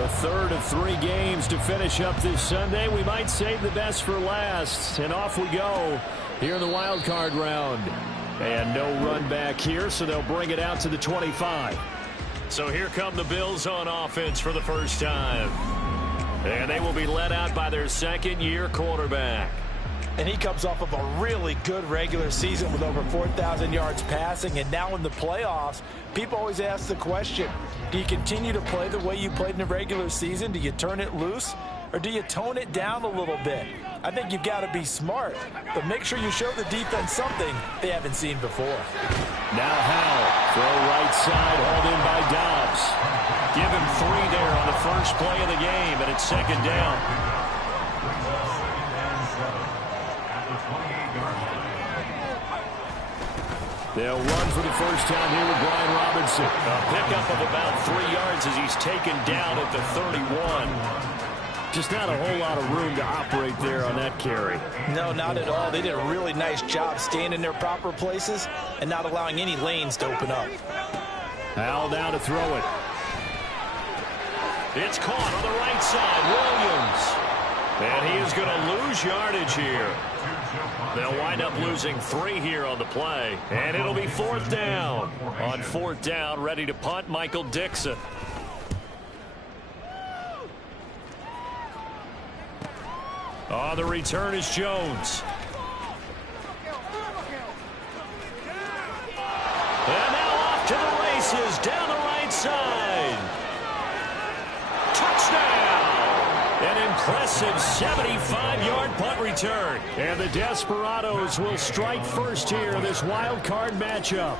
The third of 3 games to finish up this Sunday. We might save the best for last. And off we go here in the wild card round. And no run back here, so they'll bring it out to the 25. So here come the Bills on offense for the first time. And they will be led out by their second-year quarterback. And he comes off of a really good regular season with over 4,000 yards passing. And now in the playoffs, people always ask the question, do you continue to play the way you played in the regular season? Do you turn it loose? Or do you tone it down a little bit? I think you've got to be smart. But make sure you show the defense something they haven't seen before. Now Howell, throw right side, hauled in by Dobbs. Give him 3 there on the first play of the game, and it's second down. They'll run for the first time here with Brian Robinson. A pickup of about 3 yards as he's taken down at the 31. Just not a whole lot of room to operate there on that carry. No, not at all. They did a really nice job staying in their proper places and not allowing any lanes to open up. Howell down to throw it. It's caught on the right side. Williams. And he is going to lose yardage here. They'll wind up losing 3 here on the play. And it'll be 4th down. On 4th down, ready to punt, Michael Dixon. On the return is Jones. And now off to the races, down the right side. Touchdown! An impressive 75-yard punt return. And the Desperados will strike first here in this wild card matchup.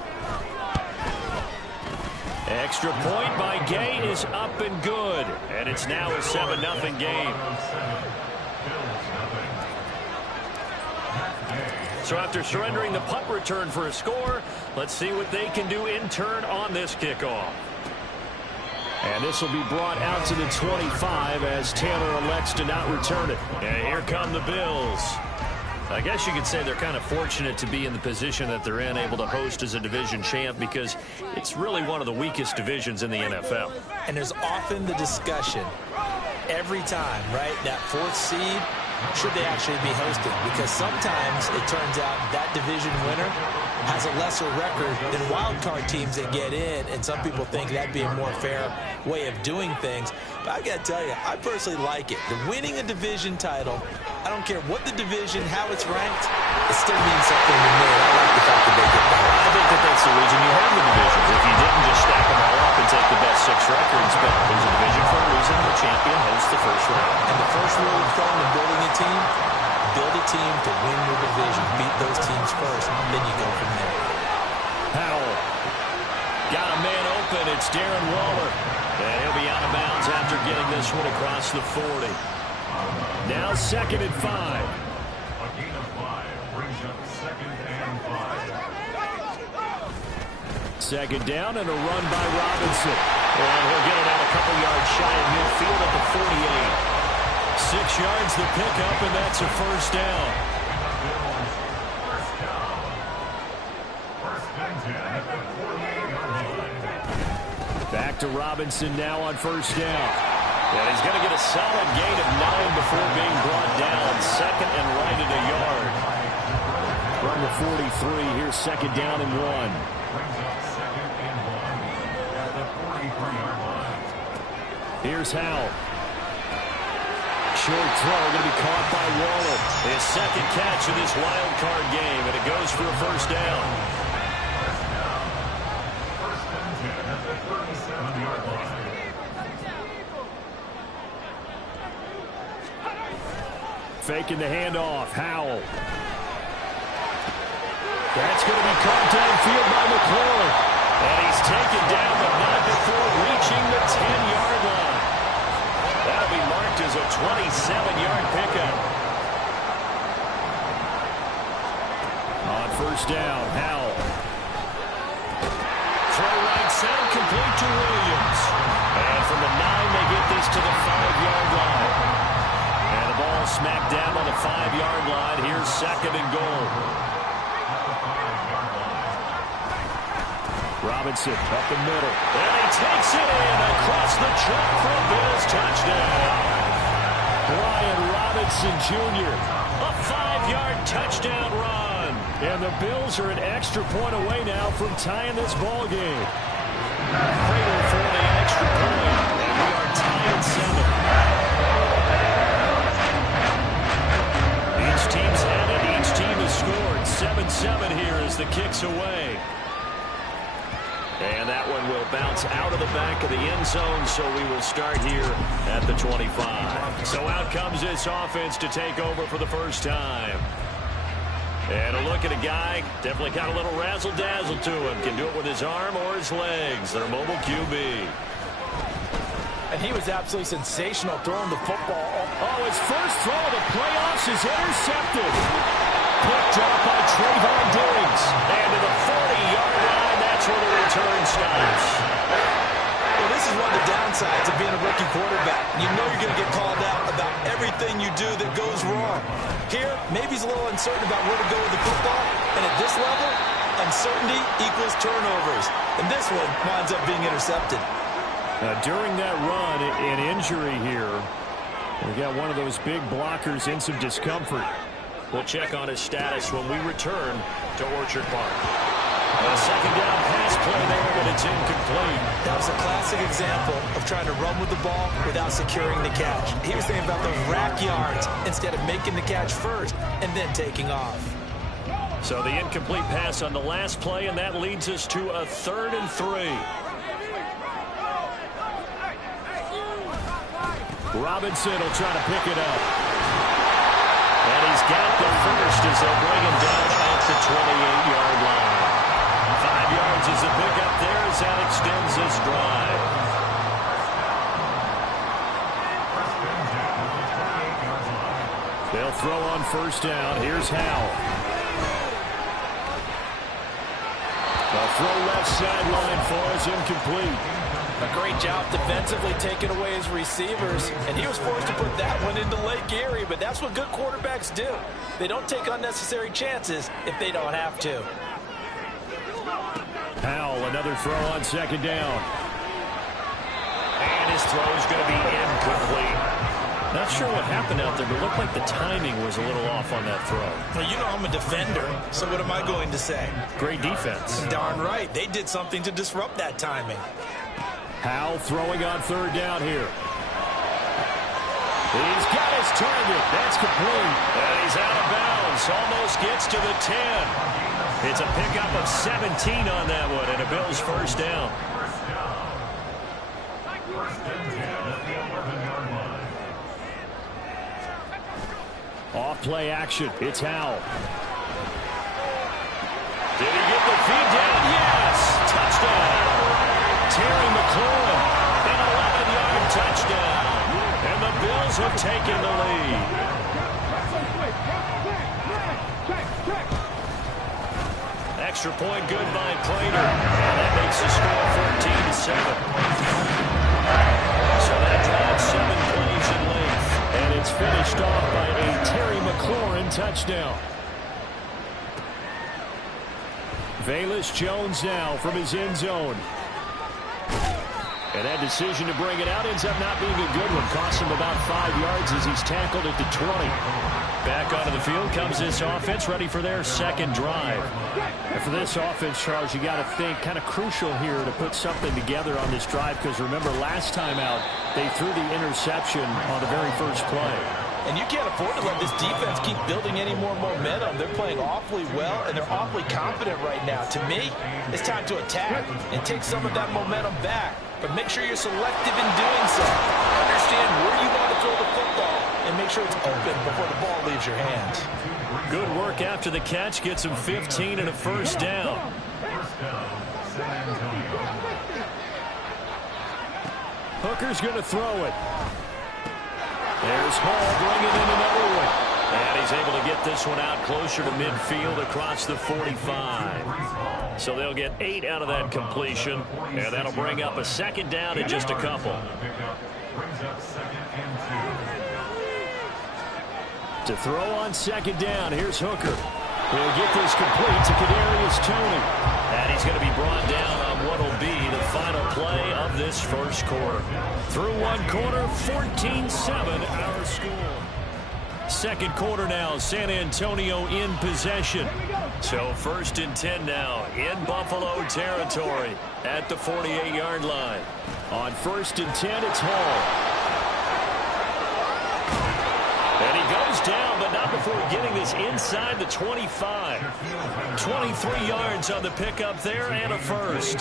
Extra point by Gay is up and good. And it's now a 7-0 game. So after surrendering the punt return for a score, let's see what they can do in turn on this kickoff. And this will be brought out to the 25 as Taylor elects to not return it. And here come the Bills. I guess you could say they're kind of fortunate to be in the position that they're in, able to host as a division champ, because it's really one of the weakest divisions in the NFL. And there's often the discussion every time, right, that 4th seed, should they actually be hosting? Because sometimes it turns out that division winner has a lesser record than wild card teams that get in, and some people think that'd be a more fair way of doing things. But I got to tell you, I personally like it. The winning a division title, I don't care what the division, how it's ranked, it still means something to me. I like the fact that they get that. I think that that's the reason you have the division. If you didn't just stack them all up and take the best 6 records, but there's a division for a reason. The champion hosts the first round. And the first rule of thumb in building a team, build a team to win your division. Beat those teams first, then you go from there. Howell got a man open. It's Darren Waller. And he'll be out of bounds after getting this one across the 40. Now 2nd and 5. A gain of 5 brings up 2nd and 5. 2nd down and a run by Robinson. And he'll get it out a couple yards shy of midfield at the 48. 6 yards the pickup, and that's a first down. Back to Robinson now on first down. And he's going to get a solid gain of 9 before being brought down. 2nd and right at a yard. From the 43, here's 2nd down and 1. Here's Howell. Short throw going to be caught by Waller. His 2nd catch of this wild card game, and it goes for a first down. Faking the handoff. Howell. That's going to be caught downfield by McLaurin. And he's taken down, but not before reaching the 10-yard line. That'll be marked as a 27-yard pickup. On first down, Howell. Throw right side, complete to Williams. And from the 9, they get this to the 5-yard line. And the ball smacked down on the 5-yard line. Here's 2nd and goal. Robinson up the middle. And he takes it in across the chalk for a Bills touchdown. Brian Robinson Jr. A 5-yard touchdown run. And the Bills are an extra point away now from tying this ball game. Cradle for the extra point. And we are tied at 7. Each team's had it. Each team has scored. 7-7 here as the kick's away. And that one will bounce out of the back of the end zone, so we will start here at the 25. So out comes this offense to take over for the first time. And a look at a guy, definitely got a little razzle-dazzle to him. Can do it with his arm or his legs. Their mobile QB. And he was absolutely sensational throwing the football. Oh, his first throw of the playoffs is intercepted. Picked up by Trayvon Diggs. And to the 40-yard line, that's where the return stops. Well, this is one of the downsides of being a rookie quarterback. You know you're going to get called out about everything you do that goes wrong. Here, maybe he's a little uncertain about where to go with the football. And at this level, uncertainty equals turnovers. And this one winds up being intercepted. During that run, an injury here. We got one of those big blockers in some discomfort. We'll check on his status when we return to Orchard Park. A second down pass play there, but it's incomplete. That was a classic example of trying to run with the ball without securing the catch. He was thinking about those rack yards instead of making the catch first and then taking off. So the incomplete pass on the last play, and that leads us to a 3rd and 3. Robinson will try to pick it up. And he's got the first as they'll bring him down at the 28-yard line. 5 yards is the pickup there as that extends this drive. They'll throw on first down. Here's Howell. The throw left sideline for us, incomplete. A great job defensively taking away his receivers, and he was forced to put that one into Lake Erie, but that's what good quarterbacks do. They don't take unnecessary chances if they don't have to. Howell, another throw on second down. And his throw is going to be incomplete. Not sure what happened out there, but it looked like the timing was a little off on that throw. Well, you know I'm a defender, so what am I going to say? Great defense. Darn right. They did something to disrupt that timing. Howell throwing on third down here. He's got his target. That's complete. And he's out of bounds. Almost gets to the 10. It's a pickup of 17 on that one, and a Bills first down. Off play action. It's Howell. Did he get the feed down? Yes. Touchdown. Terry McLaurin, an 11-yard touchdown. And the Bills have taken the lead. Extra point good by Prater. And that makes the score 14-7. So that drives 7 plays in length. And it's finished off by a Terry McLaurin touchdown. Velus Jones now from his end zone. And that decision to bring it out ends up not being a good one. Costs him about 5 yards as he's tackled at the 20. Back onto the field comes this offense, ready for their second drive. And for this offense, Charles, you got to think kind of crucial here to put something together on this drive, because remember last time out, they threw the interception on the very first play. And you can't afford to let this defense keep building any more momentum. They're playing awfully well, and they're awfully confident right now. To me, it's time to attack and take some of that momentum back. But make sure you're selective in doing so. Understand where you want to throw the football and make sure it's open before the ball leaves your hands. Good work after the catch. Gets him 15 and a first down. Hooker's going to throw it. There's Hall bringing in another one. And he's able to get this one out closer to midfield across the 45. So they'll get 8 out of that completion. And that'll bring up a second down in just a couple. To throw on second down, here's Hooker. He'll get this complete to Kadarius Toney. And he's going to be brought down on that'll be the final play of this first quarter. Through one quarter, 14-7 our score. Second quarter now, San Antonio in possession. So 1st and 10 now in Buffalo territory at the 48-yard line. On 1st and 10, it's Hall. And he goes down, but not before getting this inside the 25. 23 yards on the pickup there and a first.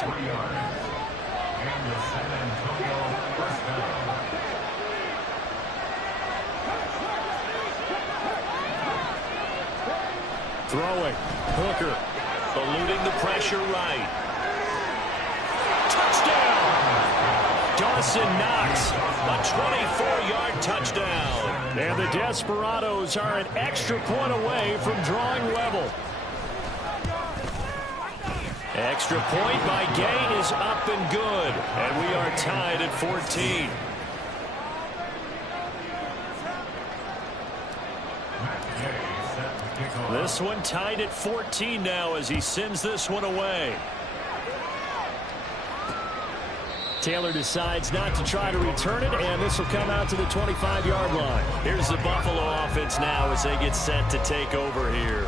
Throwing. Hooker eluding the pressure right. Touchdown! Dawson Knox, a 24-yard touchdown. And the Desperados are an extra point away from drawing level. Extra point by Gay is up and good. And we are tied at 14. This one tied at 14 now as he sends this one away. Taylor decides not to try to return it, and this will come out to the 25-yard line. Here's the Buffalo offense now as they get set to take over here.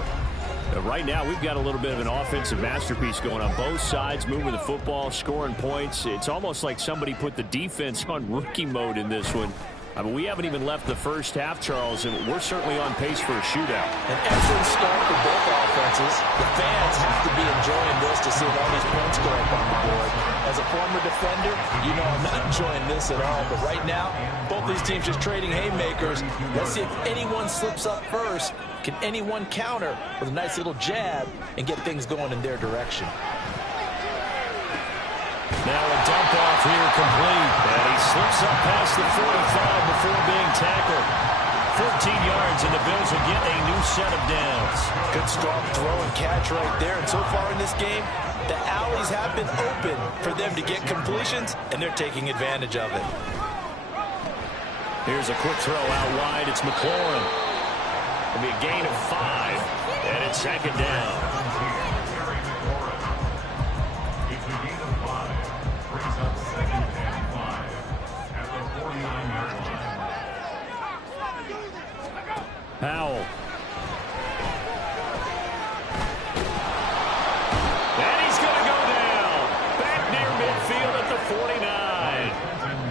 Right now, we've got a little bit of an offensive masterpiece going on both sides, moving the football, scoring points. It's almost like somebody put the defense on rookie mode in this one. I mean, we haven't even left the first half, Charles, and we're certainly on pace for a shootout. An excellent start for both offenses. The fans have to be enjoying this to see all these points go up on the board. As a former defender, you know I'm not enjoying this at all. But right now, both these teams just trading haymakers. Let's see if anyone slips up first. Can anyone counter with a nice little jab and get things going in their direction? Now a dump off here complete. And he slips up past the 45 before being tackled. 14 yards, and the Bills will get a new set of downs. Good strong throw and catch right there. And so far in this game, the alleys have been open for them to get completions, and they're taking advantage of it. Here's a quick throw out wide. It's McLaurin. It'll be a gain of 5, and it's second down. Powell. And he's going to go down. Back near midfield at the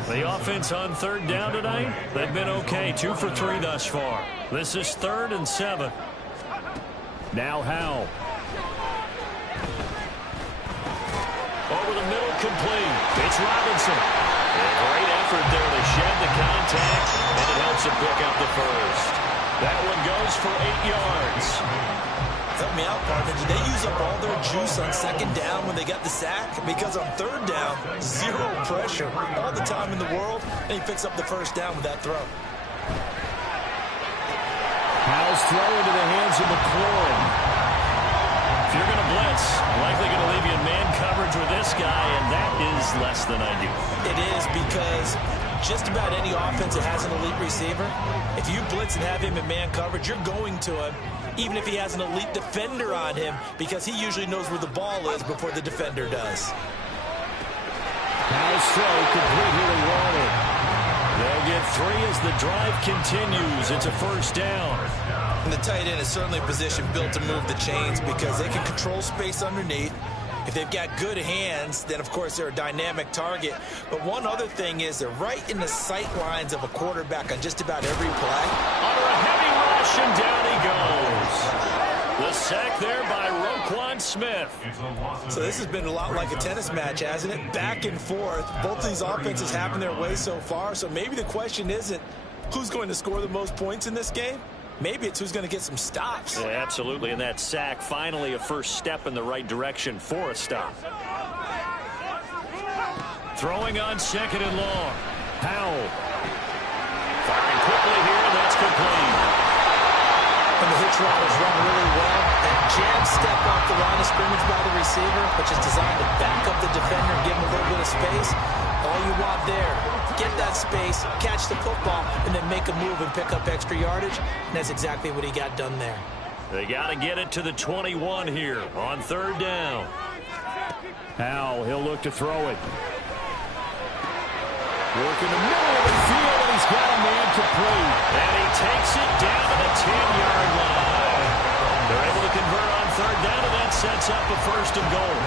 49. The offense on third down tonight, they've been okay. 2 for 3 thus far. This is 3rd and 7. Now Howell. Over the middle, complete. It's Robinson. A great effort there to shed the contact, and it helps him pick up the first. That one goes for 8 yards. Help me out, partner. Did they use up all their juice on second down when they got the sack? Because on third down, 0 pressure all the time in the world, and he picks up the first down with that throw. Howell's throw into the hands of McLaurin. If you're going to blitz, likely going to leave you in man coverage with this guy, and that is less than ideal. It is, because just about any offense that has an elite receiver, if you blitz and have him in man coverage, you're going to him, even if he has an elite defender on him, because he usually knows where the ball is before the defender does. Howell's throw completely wanted. They'll get 3 as the drive continues. It's a first down. And the tight end is certainly a position built to move the chains because they can control space underneath. If they've got good hands, then, of course, they're a dynamic target. But one other thing is they're right in the sight lines of a quarterback on just about every play. Under a heavy rush, and down he goes. The sack there by Roquan Smith. So this has been a lot like a tennis match, hasn't it? Back and forth. Both of these offenses having their way so far. So maybe the question isn't who's going to score the most points in this game. Maybe it's who's going to get some stops. Yeah, absolutely. And that sack, finally a first step in the right direction for a stop. Throwing on second and long. Powell. Firing quickly here, and that's complete. And the hitch route is run really well. That jab step off the line of scrimmage by the receiver, which is designed to back up the defender and give him a little bit of space. All you want there, get that space, catch the football, and then make a move and pick up extra yardage. And that's exactly what he got done there. They got to get it to the 21 here on third down. Now he'll look to throw it. Work in the middle of the field, and he's got a man complete. And he takes it down to the 10-yard line. They're able to convert on third down, and that sets up a first and goal.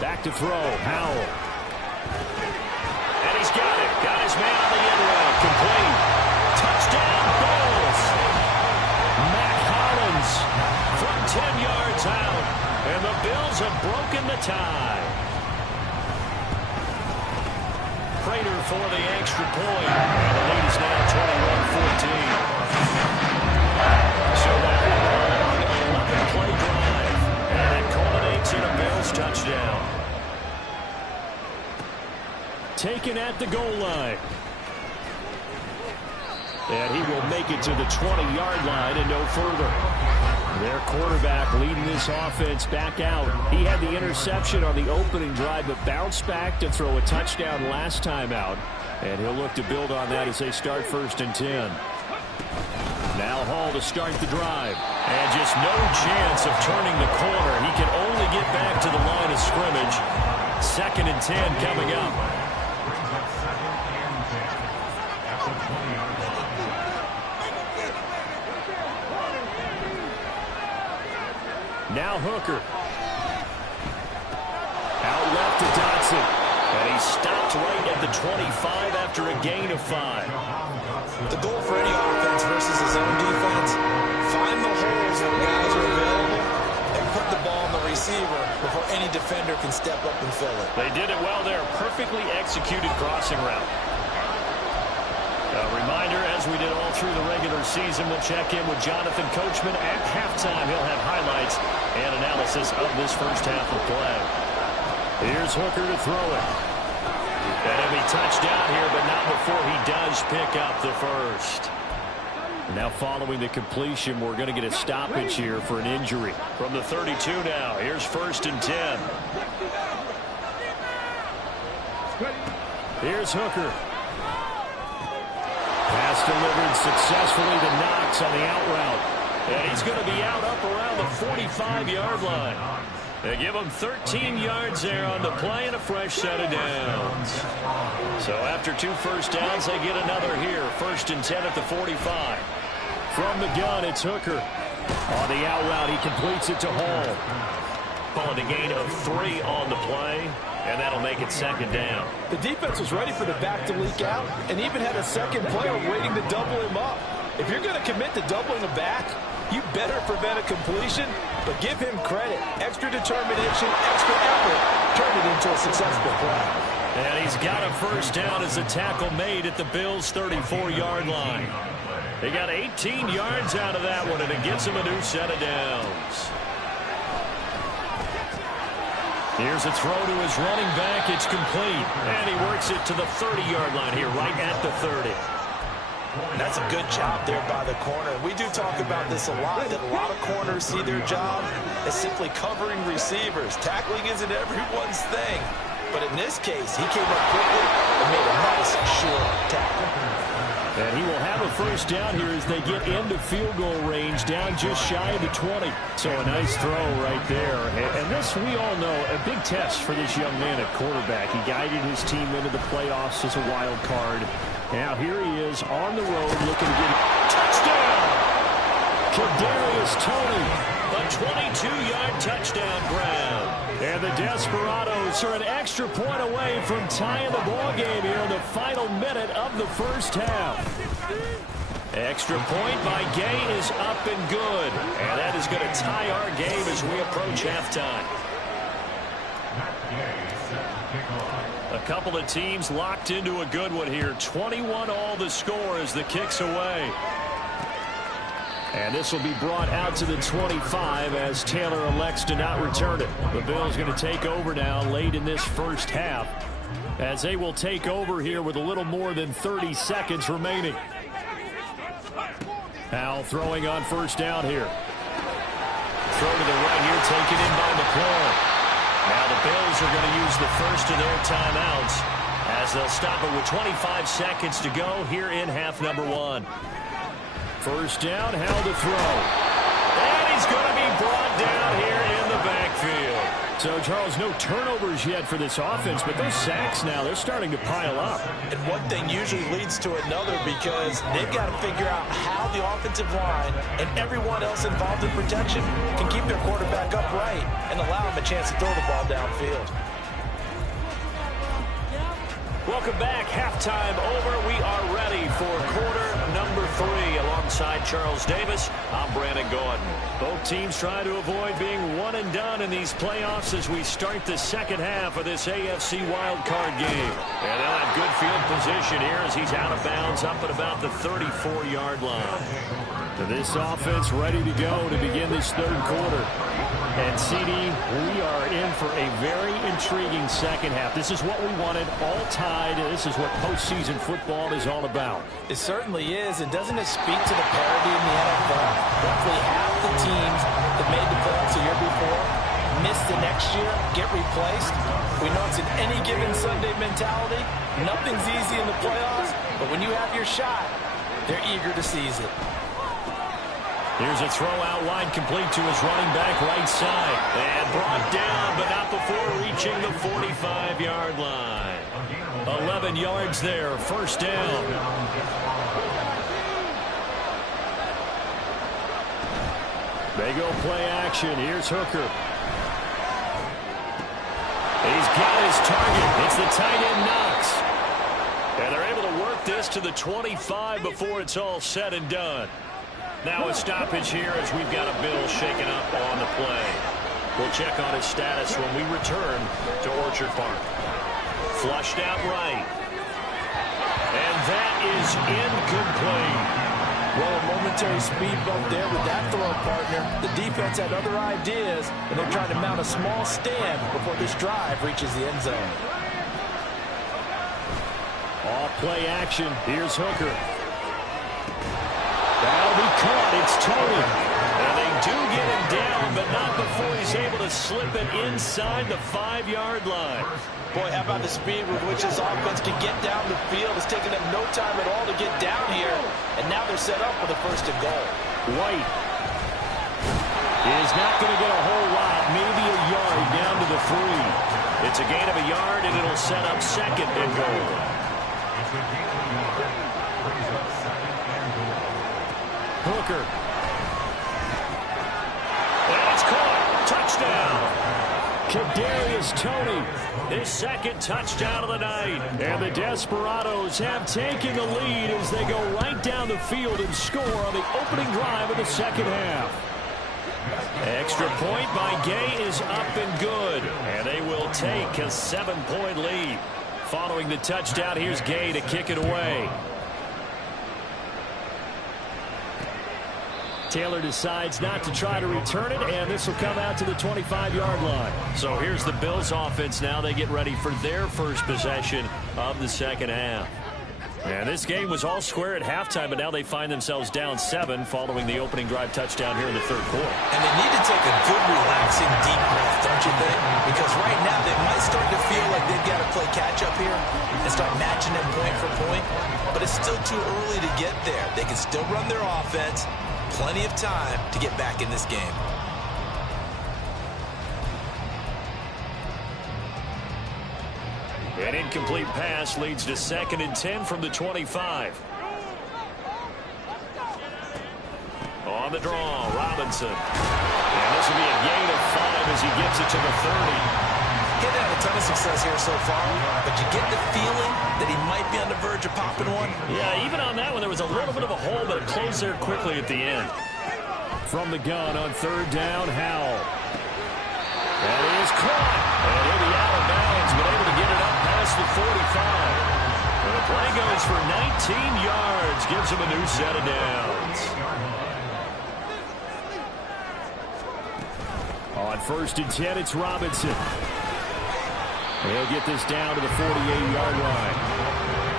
Back to throw, Howell. And he's got it. Got his man on the end route. Complete. Touchdown, Bills. Matt Hollins from 10 yards out. And the Bills have broken the tie. Prater for the extra point. And the lead is now 21-14. So that long 11-play drive. And it culminates in a Bills touchdown. Taken at the goal line. And he will make it to the 20-yard line and no further. Their quarterback leading this offense back out. He had the interception on the opening drive, but bounced back to throw a touchdown last time out. And he'll look to build on that as they start 1st and 10. Now Hall to start the drive. And just no chance of turning the corner. He can only get back to the line of scrimmage. 2nd and 10 coming up. Now Hooker. Out left to Dotson. And he stopped right at the 25 after a gain of 5. The goal for any offense versus his own defense, find the holes where guys are available and put the ball on the receiver before any defender can step up and fill it. They did it well there. Perfectly executed crossing route. A reminder, as we did all through the regular season, we'll check in with Jonathan Coachman at halftime. He'll have highlights and analysis of this first half of play. Here's Hooker to throw it. And he'll be touched down here, but not before he does pick up the first. Now following the completion, we're going to get a stoppage here for an injury. From the 32 now, here's 1st and 10. Here's Hooker. Pass delivered successfully to Knox on the out route. And he's going to be out up around the 45-yard line. They give him 13 yards there on the play and a fresh set of downs. So after 2 first downs, they get another here. 1st and 10 at the 45. From the gun, it's Hooker. On the out route, he completes it to Hall. Calling a gain of 3 on the play, and that'll make it 2nd down. The defense was ready for the back to leak out and even had a second player waiting to double him up. If you're going to commit to doubling a back, you better prevent a completion, but give him credit. Extra determination, extra effort, turn it into a successful play. And he's got a first down as a tackle made at the Bills' 34-yard line. They got 18 yards out of that one, and it gets him a new set of downs. Here's a throw to his running back. It's complete. And he works it to the 30-yard line here, right at the 30. That's a good job there by the corner. We do talk about this a lot, that a lot of corners see their job as simply covering receivers. Tackling isn't everyone's thing. But in this case, he came up quickly and made a nice, short tackle. And he will have a first down here as they get into field goal range, down just shy of the 20. So a nice throw right there. And this, we all know, a big test for this young man at quarterback. He guided his team into the playoffs as a wild card. Now here he is on the road looking to get a touchdown. Kadarius Toney, a 22-yard touchdown grab. And the Desperados are an extra point away from tying the ball game here in the final minute of the first half. Extra point by Gay is up and good. And that is going to tie our game as we approach halftime. A couple of teams locked into a good one here. 21-all the score as the kick's away. And this will be brought out to the 25 as Taylor elects to not return it. The Bills going to take over now late in this first half as they will take over here with a little more than 30 seconds remaining. Howell throwing on first down here. Throw to the right here, taken in by McLaurin. Now the Bills are going to use the first of their timeouts as they'll stop it with 25 seconds to go here in half number 1. First down, held to throw. And he's going to be brought down here in the backfield. So, Charles, no turnovers yet for this offense, but those sacks now, they're starting to pile up. And one thing usually leads to another because they've got to figure out how the offensive line and everyone else involved in protection can keep their quarterback upright and allow him a chance to throw the ball downfield. Welcome back. Halftime over. We are ready for quarter number 3. Alongside Charles Davis, I'm Brandon Gordon. Both teams try to avoid being one and done in these playoffs as we start the second half of this AFC Wildcard game. And they'll have good field position here as he's out of bounds up at about the 34-yard line. To this offense ready to go to begin this third quarter. And, CD, we are in for a very intriguing second half. This is what we wanted, all tied. This is what postseason football is all about. It certainly is, and doesn't it speak to the parity in the NFL? Roughly half the teams that made the playoffs the year before miss the next year, get replaced. We know it's an any given Sunday mentality. Nothing's easy in the playoffs, but when you have your shot, they're eager to seize it. Here's a throw out wide, complete to his running back right side. And brought down, but not before reaching the 45-yard line. 11 yards there, first down. They go play action. Here's Hooker. He's got his target. It's the tight end Knox. And they're able to work this to the 25 before it's all said and done. Now a stoppage here as we've got a Bill shaken up on the play. We'll check on his status when we return to Orchard Park. Flushed out right. And that is incomplete. Well, a momentary speed bump there with that throw, partner. The defense had other ideas, and they're trying to mount a small stand before this drive reaches the end zone. Off play action. Here's Hooker. That'll be caught. It's Tony. And they do get him down, but not before he's able to slip it inside the 5-yard line. Boy, how about the speed with which this offense can get down the field? It's taken them no time at all to get down here, and now they're set up for the first and goal. White is not going to get a whole lot, maybe a yard down to the 3. It's a gain of a yard, and it'll set up second and goal. Hooker. And it's caught. Touchdown. Kadarius Toney, his second touchdown of the night. And the Desperados have taken the lead as they go right down the field and score on the opening drive of the second half. Extra point by Gay is up and good. And they will take a 7-point lead. Following the touchdown, here's Gay to kick it away. Taylor decides not to try to return it, and this will come out to the 25-yard line. So here's the Bills offense now. They get ready for their first possession of the second half. And this game was all square at halftime, but now they find themselves down 7 following the opening drive touchdown here in the third quarter. And they need to take a good, relaxing, deep breath, don't you think? Because right now they might start to feel like they've got to play catch-up here and start matching them point for point. But it's still too early to get there. They can still run their offense. Plenty of time to get back in this game. An incomplete pass leads to 2nd and 10 from the 25. On the draw, Robinson. And this will be a gain of 5 as he gets it to the 30. He hasn't had a ton of success here so far, but you get the feeling that he might be on the verge of popping one. Yeah, even on that one, there was a little bit of a hole, but it closed there quickly at the end. From the gun on 3rd down, Howell. That is caught. And he'll be out of bounds, but able to get it up past the 45. And the play goes for 19 yards, gives him a new set of downs. On 1st and 10, it's Robinson. He'll get this down to the 48-yard line.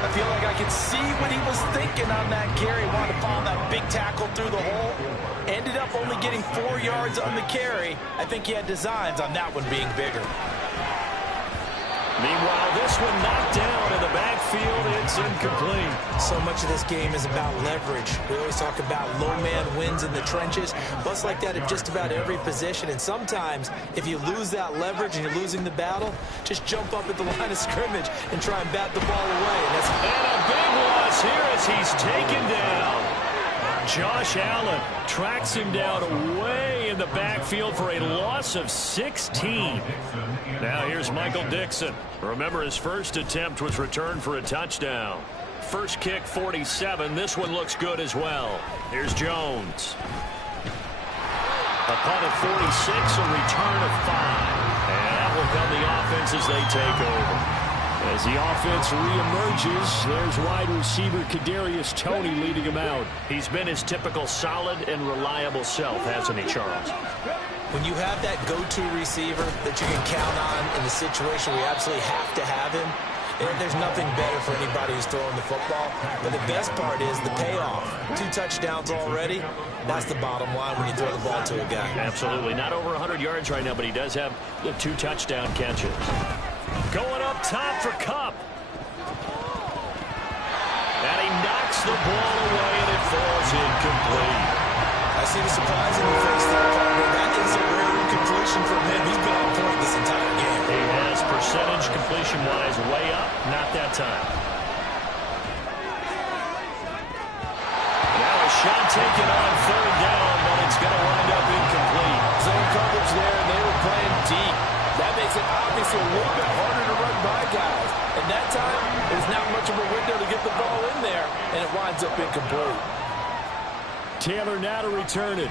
I feel like I can see what he was thinking on that carry. Wanted to follow that big tackle through the hole. Ended up only getting 4 yards on the carry. I think he had designs on that one being bigger. Meanwhile, this one knocked down in the backfield. downfield. It's incomplete. So much of this game is about leverage. We always talk about low man wins in the trenches. Bust like that at just about every position. And sometimes, if you lose that leverage and you're losing the battle, just jump up at the line of scrimmage and try and bat the ball away. And a big loss here as he's taken down. Josh Allen tracks him down way in the backfield for a loss of 16. Now here's Michael Dixon. Remember, his first attempt was returned for a touchdown. First kick, 47. This one looks good as well. Here's Jones. A punt of 46, a return of 5. And that will come the offense as they take over. As the offense reemerges, there's wide receiver Kadarius Toney leading him out. He's been his typical solid and reliable self, hasn't he, Charles? When you have that go-to receiver that you can count on in the situation we absolutely have to have him, there's nothing better for anybody who's throwing the football. But the best part is the payoff. 2 touchdowns already. That's the bottom line when you throw the ball to a guy. Absolutely. Not over 100 yards right now, but he does have the 2 touchdown catches. Going up top for Kupp. And he knocks the ball away, and it falls incomplete. I see the surprise in your face there, partner. That is a rare incompletion from him. He's been on point this entire game. He has percentage completion-wise way up. Not that time. Now a shot taken on 3rd down, but it's going to wind up incomplete. Zone coverage there, and they were playing deep. That makes it obviously a little bit harder to run by guys. And that time, there's not much of a window to get the ball in there, and it winds up incomplete. Taylor now to return it.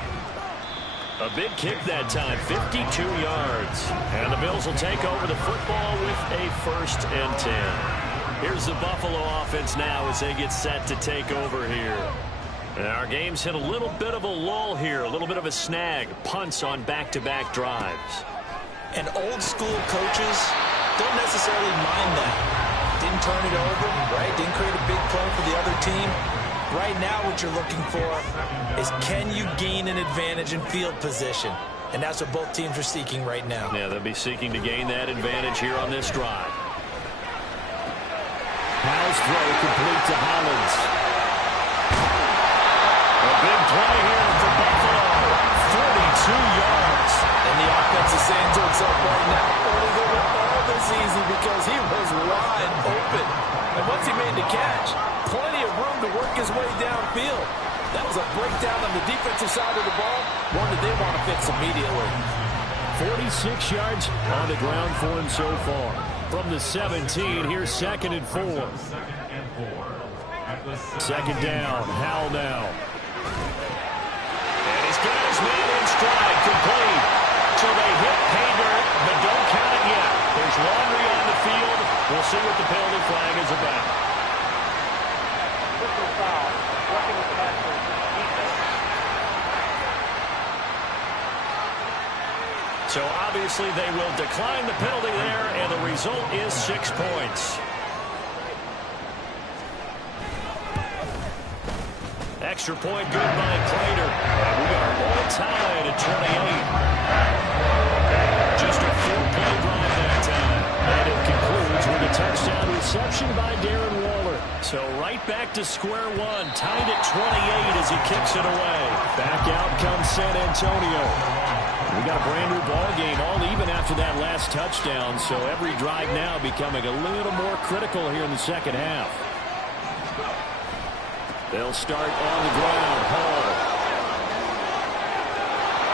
A big kick that time, 52 yards. And the Bills will take over the football with a 1st and 10. Here's the Buffalo offense now as they get set to take over here. And our game's hit a little bit of a lull here, a little bit of a snag. Punts on back-to-back drives. And old-school coaches don't necessarily mind that. Didn't turn it over, right? Didn't create a big play for the other team. Right now what you're looking for is can you gain an advantage in field position? And that's what both teams are seeking right now. Yeah, they'll be seeking to gain that advantage here on this drive. Howe's throw complete to Hollins. A big play here for Buffalo. 42 yards. And the offense is saying to itself right now, only go all this easy because he was wide open. And once he made the catch, plenty of room to work his way downfield. That was a breakdown on the defensive side of the ball, one that they want to fix immediately. 46 yards on the ground for him so far. From the 17, here's 2nd and 4. 2nd down, Howell now. And he's got his man in stride, complete. So they hit pay dirt, but don't count it yet. There's laundry on the field. We'll see what the penalty flag is about. So obviously they will decline the penalty there, and the result is 6 points. Extra point good by Prater. And we are all tied at 28. Just a 4-play drive that time. And it concludes with a touchdown reception by Darren Waller. So right back to square one, tied at 28 as he kicks it away. Back out comes San Antonio. We got a brand new ball game, all even after that last touchdown. So every drive now becoming a little more critical here in the second half. They'll start on the ground. Hall.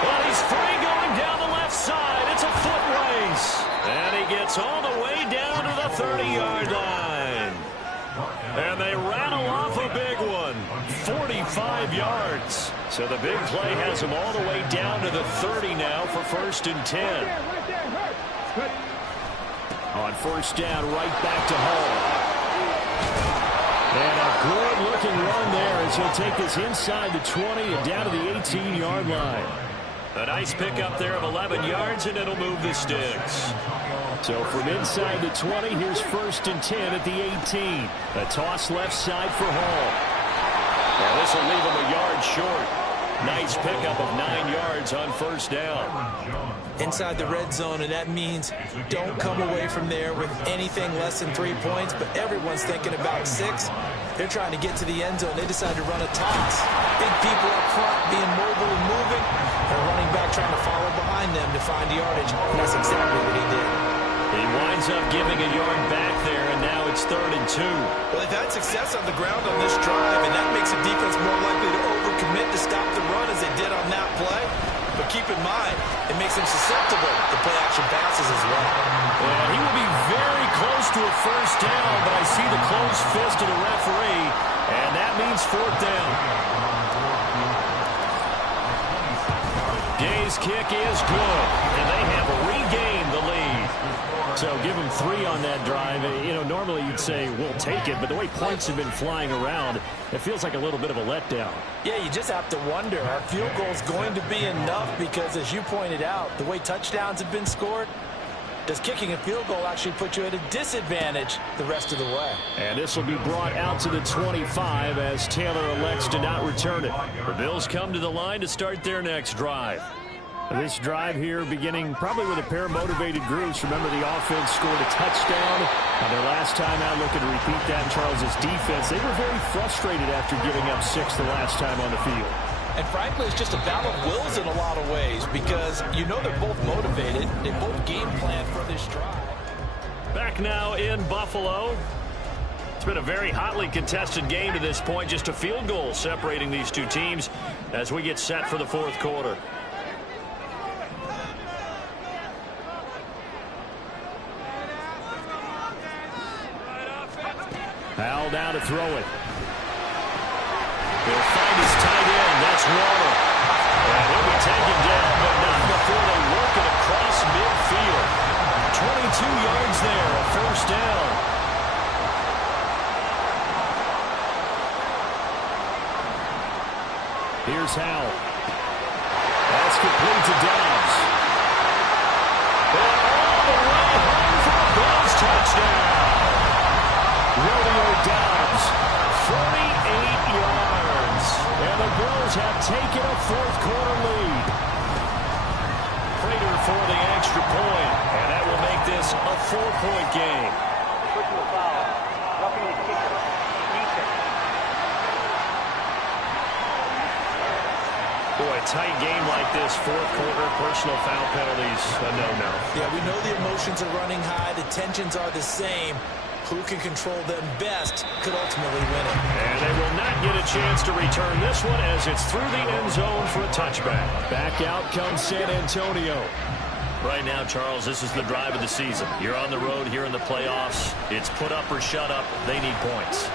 Well, he's free going down the left side. It's a foot race. And he gets all the way down to the 30-yard line. And they rattle off a big one. 45 yards. So the big play has him all the way down to the 30 now for 1st and 10. On 1st down, right back to Hall. And a good-looking run there as he'll take this inside the 20 and down to the 18-yard line. A nice pickup there of 11 yards, and it'll move the sticks. So from inside the 20, here's 1st and 10 at the 18. A toss left side for Hall. Now this will leave him a yard short. Nice pickup of 9 yards on first down. Inside the red zone, and that means don't come away from there with anything less than 3 points, but everyone's thinking about 6. They're trying to get to the end zone. They decide to run a toss. Big people up front being mobile and moving, and running back trying to follow behind them to find yardage, and that's exactly what he did. He winds up giving a yard back there, and now it's 3rd and 2. Well, they've had success on the ground on this drive, and that makes the defense more likely to overcommit to stop the run as they did on that play. But keep in mind, it makes them susceptible to play-action passes as well. And he will be very close to a first down, but I see the closed fist of the referee, and that means 4th down. Gay's kick is good, and they have regained the lead. So give them 3 on that drive. You know, normally you'd say, we'll take it, but the way points have been flying around, it feels like a little bit of a letdown. Yeah, you just have to wonder, are field goals going to be enough? Because as you pointed out, the way touchdowns have been scored, does kicking a field goal actually put you at a disadvantage the rest of the way? And this will be brought out to the 25 as Taylor elects to not return it. The Bills come to the line to start their next drive. This drive here beginning probably with a pair of motivated groups. Remember, the offense scored a touchdown. Their last time out, looking to repeat that in Charles's defense. They were very frustrated after giving up 6 the last time on the field. And frankly, it's just a battle of wills in a lot of ways because you know they're both motivated. They both game plan for this drive. Back now in Buffalo. It's been a very hotly contested game to this point. Just a field goal separating these two teams as we get set for the 4th quarter. Howell down to throw it. He'll find his tight end. That's Waller. And he'll be taken down, but not before they work it across midfield. 22 yards there, a first down. Here's Howell. That's complete to Dobbs. And all the way home for a Bills touchdown. Rodeo Dobbs, 48 yards. And the Bills have taken a 4th quarter lead. Prater for the extra point. And that will make this a 4-point game. Boy, a tight game like this, 4th quarter, personal foul penalties, a no-no. Yeah, we know the emotions are running high. The tensions are the same. Who can control them best could ultimately win it. And they will not get a chance to return this one as it's through the end zone for a touchback. Back out comes San Antonio. Right now, Charles, this is the drive of the season. You're on the road here in the playoffs. It's put up or shut up. They need points.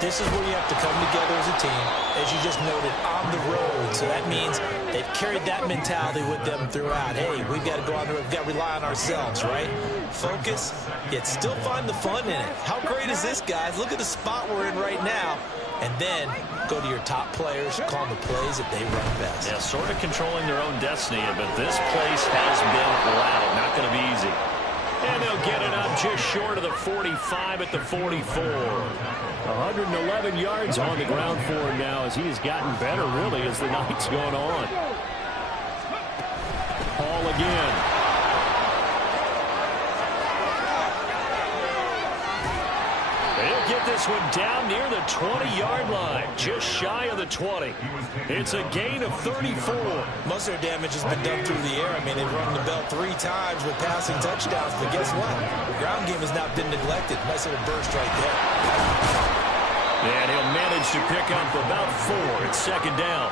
This is where you have to come together as a team, as you just noted, on the road. So that means they've carried that mentality with them throughout. Hey, we've got to go on the road. We've got to rely on ourselves, right? Focus, yet still find the fun in it. How great is this, guys? Look at the spot we're in right now. And then go to your top players, call the plays that they run best. Yeah, sort of controlling their own destiny, but this place has been loud. Not going to be easy. And they'll get it up just short of the 45 at the 44. 111 yards on the ground for him now as he has gotten better, really, as the night's gone on. Hall again. They'll get this one down near the 20-yard line, just shy of the 20. It's a gain of 34. Most of their damage has been done through the air. I mean, they've run the bell 3 times with passing touchdowns, but guess what? The ground game has not been neglected. Nice little burst right there. And he'll manage to pick up about 4. It's 2nd down.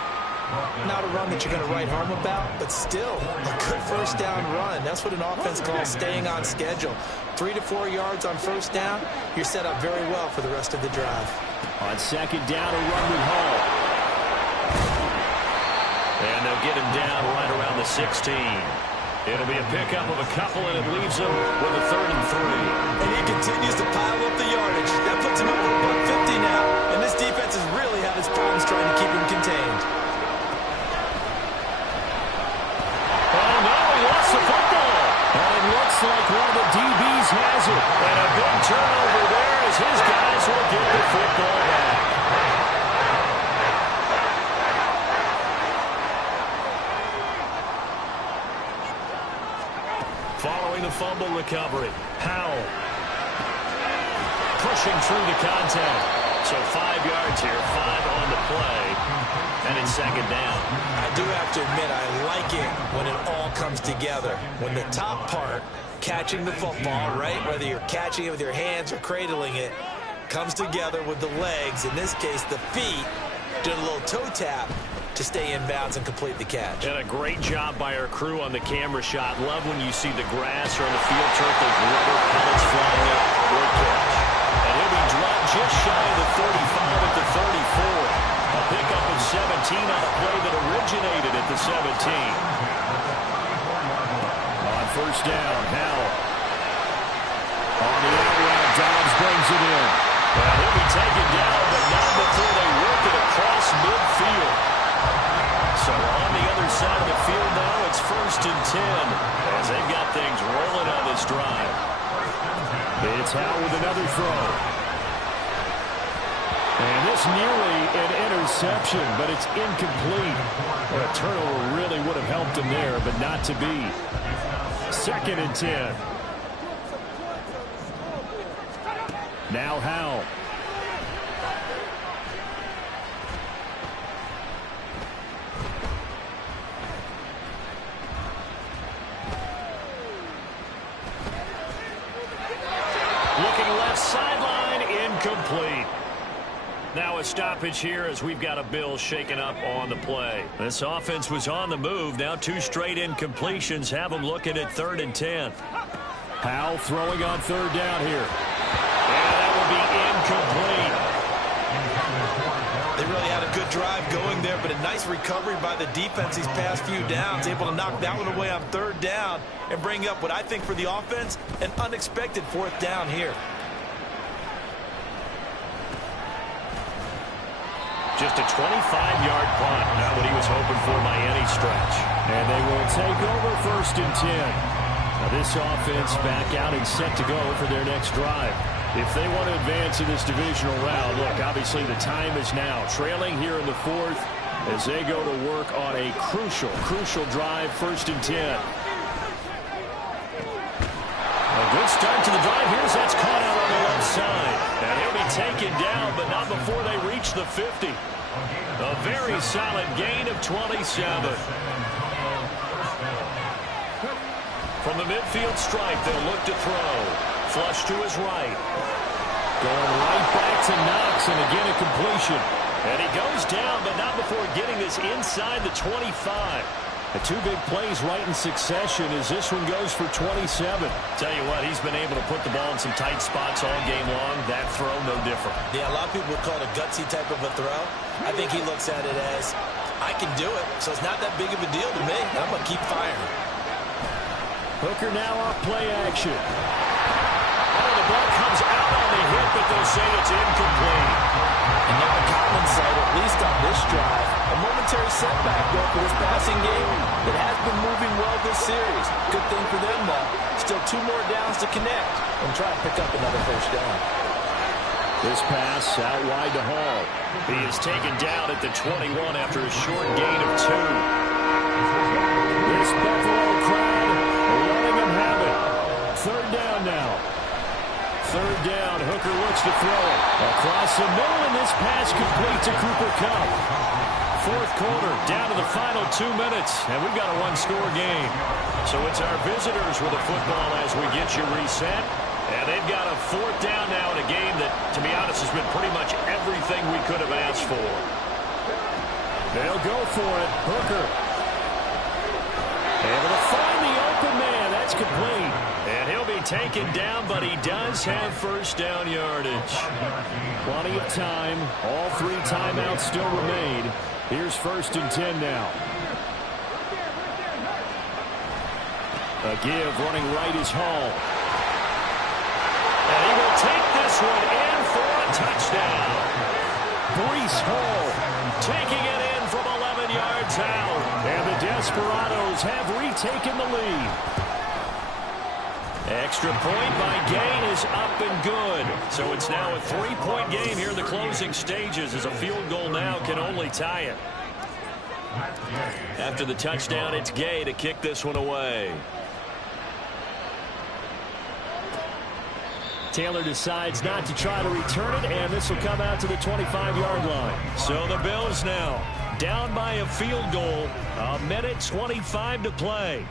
Not a run that you're going to write home about, but still a good first down run. That's what an offense calls staying on schedule. 3 to 4 yards on first down, you're set up very well for the rest of the drive. On 2nd down, a run with Hall. And they'll get him down right around the 16. It'll be a pickup of a couple, and it leaves him with a 3rd and 3. And he continues to pile up the yardage. That puts him over about 50 now. And this defense has really had its problems trying to keep him contained. Looks like one of the DBs has it. And a big turnover there as his guys will get the football back. the recovery. Howell pushing through the contact. So 5 yards here, 5 on the play, and it's second down. I do have to admit, I like it when it all comes together. When the top part, catching the football, right, whether you're catching it with your hands or cradling it, comes together with the legs, in this case the feet, doing a little toe tap to stay in bounds and complete the catch. And a great job by our crew on the camera shot. Love when you see the grass or on the field turf, those rubber pellets flying up. Great catch. And he'll be dropped just shy of the 35 at the 34. A pickup of 17 on a play that originated at the 17. On first down, Howell. On the out route, Dobbs brings it in. Well, he'll be taken down, but not before they work it across midfield. So on the other side of the field now, it's first and 10 as they've got things rolling on this drive. It's Howell with another throw. And this nearly an interception, but it's incomplete. Well, a turnover really would have helped him there, but not to be. Second and 10. Now Howell. Looking left sideline, incomplete. Now a stoppage here as we've got a Bills shaken up on the play. This offense was on the move. Now 2 straight incompletions have them looking at 3rd and 10. Howell throwing on 3rd down here. And that will be incomplete. They really had a good drive going there, but a nice recovery by the defense these past few downs, able to knock that one away on 3rd down and bring up what I think for the offense, an unexpected 4th down here. Just a 25-yard punt, not what he was hoping for by any stretch. And they will take over first and 10. Now this offense back out and set to go for their next drive. If they want to advance in this divisional round, look, obviously the time is now. Trailing here in the 4th as they go to work on a crucial drive, first and 10. A good start to the drive. Here's that's caught out on the left side. And he'll be taken down, but not before they reach the 50. A very solid gain of 27. From the midfield stripe, they'll look to throw. Flush to his right. Going right back to Knox, and again a completion. And he goes down, but not before getting this inside the 25. The 2 big plays right in succession as this one goes for 27. Tell you what, he's been able to put the ball in some tight spots all game long. That throw, no different. Yeah, a lot of people would call it a gutsy type of a throw. I think he looks at it as, I can do it, so it's not that big of a deal to me. I'm going to keep firing. Hooker now off play action. Oh, the ball comes out on the hit, but they'll say it's incomplete. And now the Cowman's side, at least on this drive, a momentary setback, though, for this passing game that has been moving well this series. Good thing for them, though. Still 2 more downs to connect and try to pick up another first down. This pass out wide to Hall. He is taken down at the 21 after a short gain of 2. This Buffalo crowd letting him have it. 3rd down now. 3rd down, Hooker looks to throw it. Across the middle, and this pass complete to Cooper Kupp. 4th quarter, down to the final 2 minutes, and we've got a 1-score game. So it's our visitors with the football as we get you reset. And they've got a 4th down now in a game that, to be honest, has been pretty much everything we could have asked for. They'll go for it. Hooker able to find the open man. That's complete. And he'll be taken down, but he does have first down yardage. Plenty of time. All 3 timeouts still remain. Here's first and 10 now. A give running right is Hall. And he will take this one in for a touchdown. Breece Hall taking it in from 11 yards out. And the Desperados have retaken the lead. Extra point by Gain is up and good. So it's now a 3-point game here in the closing stages as a field goal now can only tie it. After the touchdown, it's Gay to kick this one away. Taylor decides not to try to return it, and this will come out to the 25-yard line. So the Bills now down by a field goal. 1:25 to play.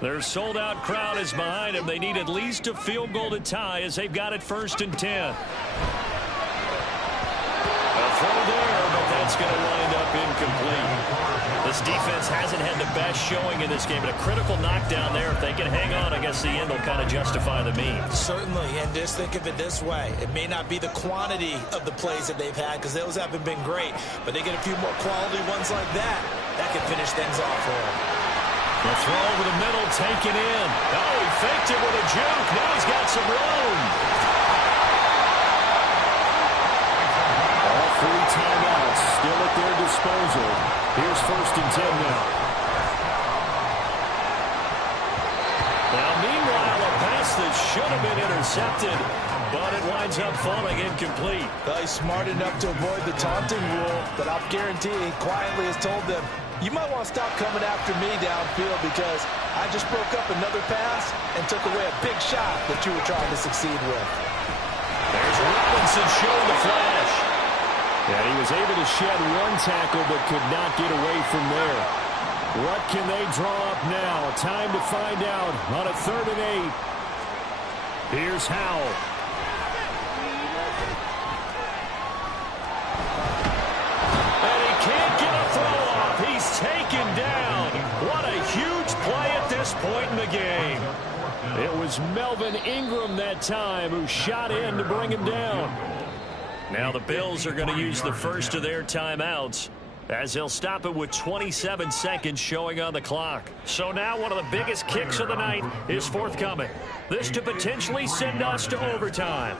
Their sold-out crowd is behind them. They need at least a field goal to tie as they've got it 1st and 10. A throw there, but that's going to wind up incomplete. This defense hasn't had the best showing in this game, but a critical knockdown there. If they can hang on, I guess the end will kind of justify the means. Certainly, and just think of it this way. It may not be the quantity of the plays that they've had because those haven't been great, but they get a few more quality ones like that. That can finish things off for them. The throw over the middle, taken in. Oh, he faked it with a juke. Now he's got some room. All 3 timeouts still at their disposal. Here's 1st and 10 now. Now, meanwhile, a pass that should have been intercepted, but it winds up falling incomplete. Well, he's smart enough to avoid the taunting rule, but I'll guarantee he quietly has told them, you might want to stop coming after me downfield because I just broke up another pass and took away a big shot that you were trying to succeed with. There's Robinson showing the flash. Yeah, he was able to shed 1 tackle but could not get away from there. What can they draw up now? Time to find out on a 3rd and 8. Here's Howell. And he can't get a throw off. He's taken down. What a huge play at this point in the game. It was Melvin Ingram that time who shot in to bring him down. Now the Bills are going to use the first of their timeouts as they'll stop it with 27 seconds showing on the clock. So now one of the biggest kicks of the night is forthcoming. This to potentially send us to overtime.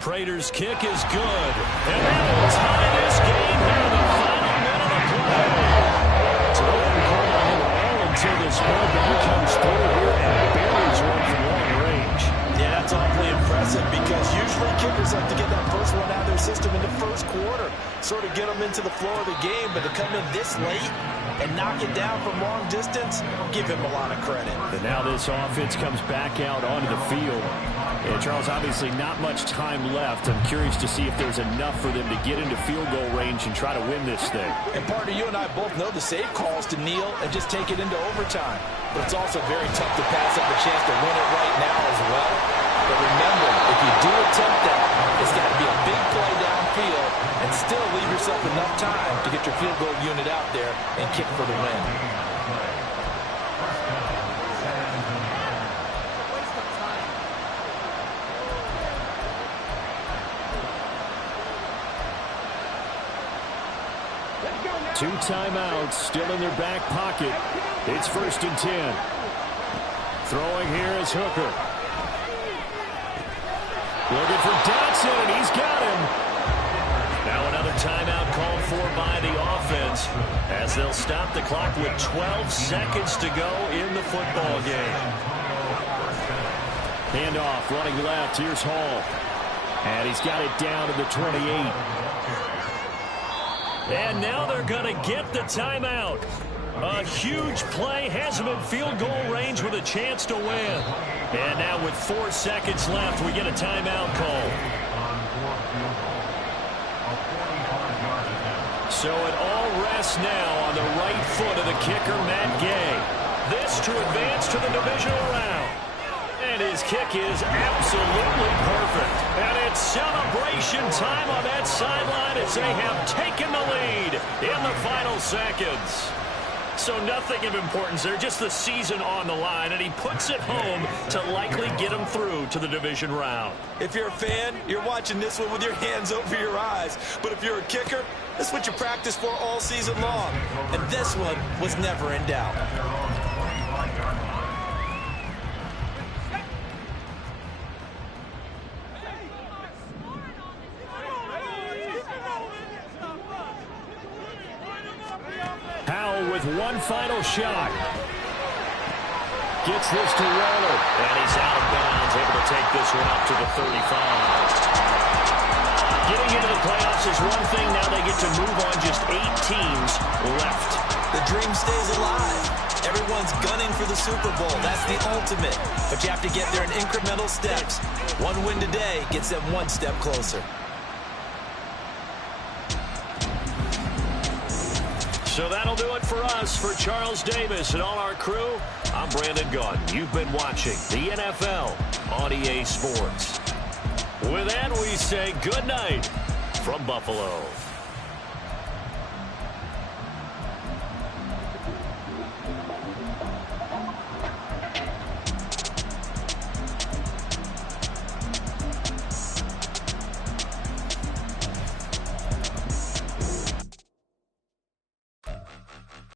Prater's kick is good. And that will tie this game here in the final minute of play. So they haven't called on him at all until this ball back comes through here and buries one from long range. Yeah, that's awfully impressive because usually kickers like to get that first one out of their system in the first quarter, sort of get them into the flow of the game, but to come in this late and knock it down from long distance, give him a lot of credit. And now this offense comes back out onto the field. And Charles, obviously not much time left. I'm curious to see if there's enough for them to get into field goal range and try to win this thing. And partner, you and I both know the save calls to kneel and just take it into overtime. But it's also very tough to pass up the chance to win it right now as well. But remember, if you do attempt that, it's got to be a big play downfield and still leave yourself enough time to get your field goal unit out there and kick for the win. Two timeouts still in their back pocket. It's 1st and 10. Throwing here is Hooker. Looking for Dotson, and he's got him. Now another timeout called for by the offense as they'll stop the clock with 12 seconds to go in the football game. Handoff running left. Here's Hall. And he's got it down to the 28. And now they're going to get the timeout. A huge play has him in field goal range with a chance to win. And now with 4 seconds left, we get a timeout call. So it all rests now on the right foot of the kicker, Matt Gay. This to advance to the divisional round. And his kick is absolutely perfect. And it's celebration time on that sideline as they have taken the lead in the final seconds. So nothing of importance there, just the season on the line, and he puts it home to likely get him through to the division round. If you're a fan, you're watching this one with your hands over your eyes. But if you're a kicker, this is what you practice for all season long. And this one was never in doubt. Howell with one final shot. Gets this to Waller. And he's out of bounds, able to take this one up to the 35. Getting into the playoffs is one thing. Now they get to move on, just 8 teams left. The dream stays alive. Everyone's gunning for the Super Bowl. That's the ultimate. But you have to get there in incremental steps. One win today gets them one step closer. So that'll do it for us. For Charles Davis and all our crew, I'm Brandon Gaudin. You've been watching the NFL on EA Sports. With that, we say good night from Buffalo.